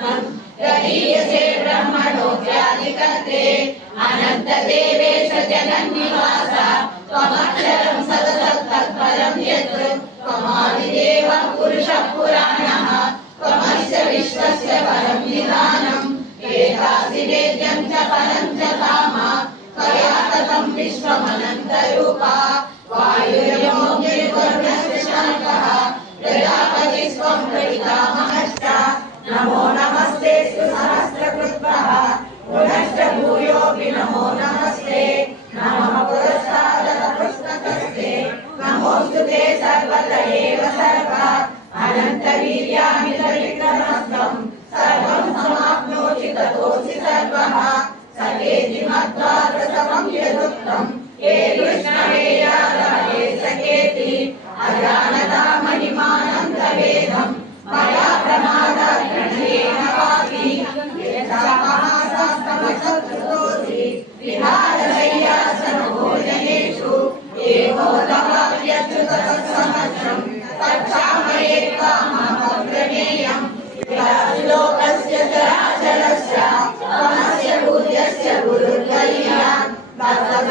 परमात्मन् गरीयसे ब्रह्मणोऽध्यादिकर्ते अनन्तदेवेश जगन्निवास त्वमक्षरं सततत्तत्परं यत् त्वमादिदेवः पुरुषः पुराणः त्वमस्य विश्वस्य परं निधानम् एतासि वेद्यं च परं च धाम त्वया ततं विश्वमनन्तरूपा वायुर्योगिर्वरुणस्य शान्तः సంస్కృతే సర్వత ఏవ సర్వ అనంత వీర్యామిత విక్రమస్తం సర్వం సమాప్నోతి తతోసి సర్వః సవేతి కృష్ణ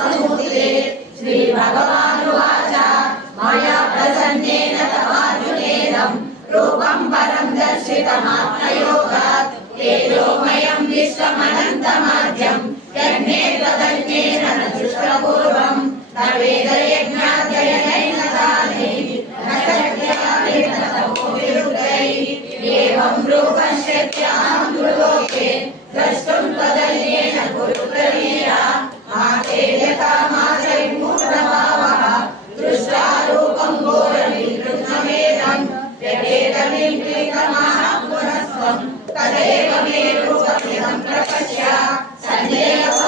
भवति समुदिते श्रीभगवानुवाच मया प्रसन्नेन तवार्जुनेदं रूपं परं दर्शितमात्मयोगात् तेजोमयं विश्वमनन्तमाद्यं यज्ञे त्वदन्येन न दृष्टपूर्वं न वेदयज्ञाध्ययनैः दानैः न शक्त्याभिः न तपोविरुद्धैः एवं रूपश्यत्याहं लोके द्रष्ट सदैव मे रूपमिदं प्रपश्य सदैव